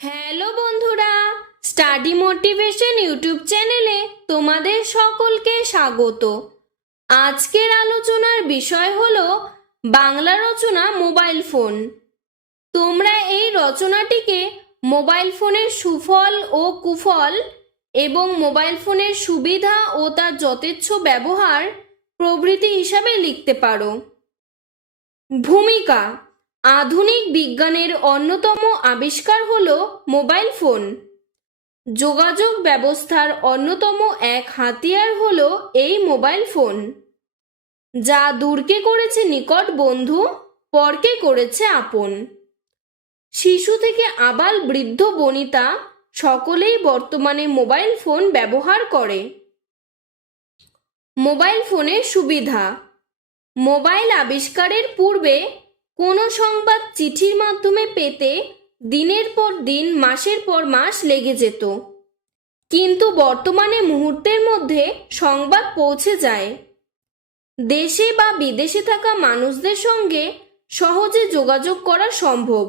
Hello বন্ধুরা, study motivation YouTube চ্যানেলে তোমাদের সকলকে স্বাগত। আজকের আলোচনার বিষয় হলো বাংলা রচনা মোবাইল ফোন। তোমরা এই রচনাটিকে মোবাইল ফোনের সুফল ও কুফল এবং মোবাইল ফোনের সুবিধা ও তার যথেচ্ছ ব্যবহার প্রভৃতি হিসাবে লিখতে পারো। ভূমিকা: আধুনিক বিজ্ঞানের অন্যতম আবিষ্কার হলো মোবাইল ফোন। যোগাযোগ ব্যবস্থার অন্যতম এক হাতিয়ার হলো এই মোবাইল ফোন, যা দূরকে করেছে নিকট বন্ধু, পরকে করেছে আপন। শিশু থেকে আবাল বৃদ্ধ বনিতা সকলেই বর্তমানে মোবাইল ফোন ব্যবহার করে। মোবাইল ফোনের সুবিধা: মোবাইল আবিষ্কারের পূর্বে কোনো সংবাদ চিঠির মাধ্যমে পেতে দিনের পর দিন, মাসের পর মাস লেগে যেত, কিন্তু বর্তমানে মুহূর্তের মধ্যে সংবাদ পৌঁছে যায়। দেশে বা বিদেশে থাকা মানুষদের সঙ্গে সহজে যোগাযোগ করা সম্ভব।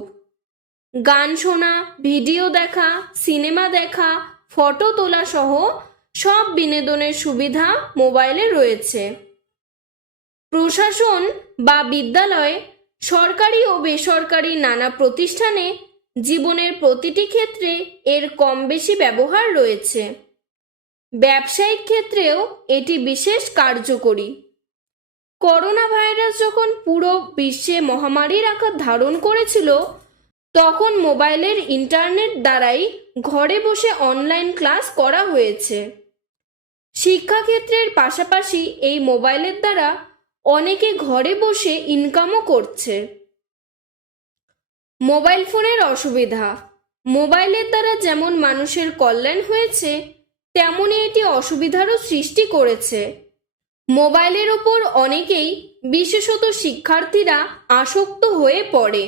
গান শোনা, ভিডিও দেখা, সিনেমা দেখা, ফটো তোলা সহ সব বিনোদনের সুবিধা মোবাইলে রয়েছে। প্রশাসন বা বিদ্যালয়, সরকারি ও বেসরকারি নানা প্রতিষ্ঠানে জীবনের প্রতিটি ক্ষেত্রে এর কম বেশি ব্যবহার রয়েছে। ব্যবসায়িক ক্ষেত্রেও এটি বিশেষ কার্যকরী। করোনা ভাইরাস যখন পুরো বিশ্বে মহামারীর আকার ধারণ করেছিল, তখন মোবাইলের ইন্টারনেট দ্বারাই ঘরে বসে অনলাইন ক্লাস করা হয়েছে। শিক্ষাক্ষেত্রের পাশাপাশি এই মোবাইলের দ্বারা অনেকে ঘরে বসে ইনকামও করছে। মোবাইল ফোনের অসুবিধা: মোবাইলের দ্বারা যেমন মানুষের কল্যাণ হয়েছে, তেমনি এটি অসুবিধারও সৃষ্টি করেছে। মোবাইলের ওপর অনেকেই, বিশেষত শিক্ষার্থীরা আসক্ত হয়ে পড়ে,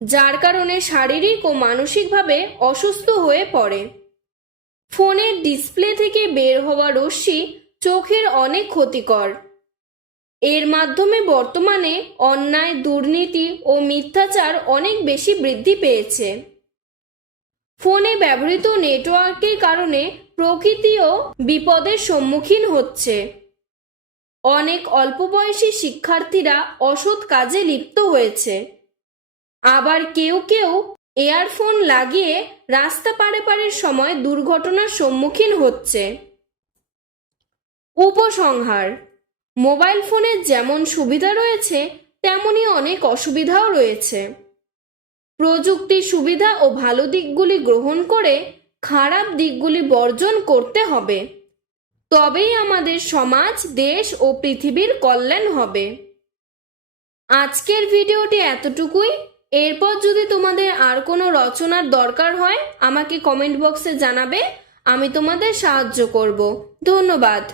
যার কারণে শারীরিক ও মানসিকভাবে অসুস্থ হয়ে পড়ে। ফোনের ডিসপ্লে থেকে বের হওয়া রশ্মি চোখের অনেক ক্ষতিকর। এর মাধ্যমে বর্তমানে অন্যায়, দুর্নীতি ও মিথ্যাচার অনেক বেশি বৃদ্ধি পেয়েছে। ফোনে ব্যবহৃত নেটওয়ার্কের কারণে প্রকৃতিও বিপদের সম্মুখীন হচ্ছে। অনেক অল্প বয়সী শিক্ষার্থীরা অসৎ কাজে লিপ্ত হয়েছে। আবার কেউ কেউ ইয়ারফোন লাগিয়ে রাস্তা পারাপারের সময় দুর্ঘটনার সম্মুখীন হচ্ছে। উপসংহার: মোবাইল ফোনের যেমন সুবিধা রয়েছে, তেমনি অনেক অসুবিধাও রয়েছে। প্রযুক্তির সুবিধা ও ভালো দিকগুলি গ্রহণ করে খারাপ দিকগুলি বর্জন করতে হবে, তবেই আমাদের সমাজ, দেশ ও পৃথিবীর কল্যাণ হবে। আজকের ভিডিওটি এতটুকুই। এরপর যদি তোমাদের আর কোনো রচনার দরকার হয়, আমাকে কমেন্ট বক্সে জানাবে, আমি তোমাদের সাহায্য করব। ধন্যবাদ।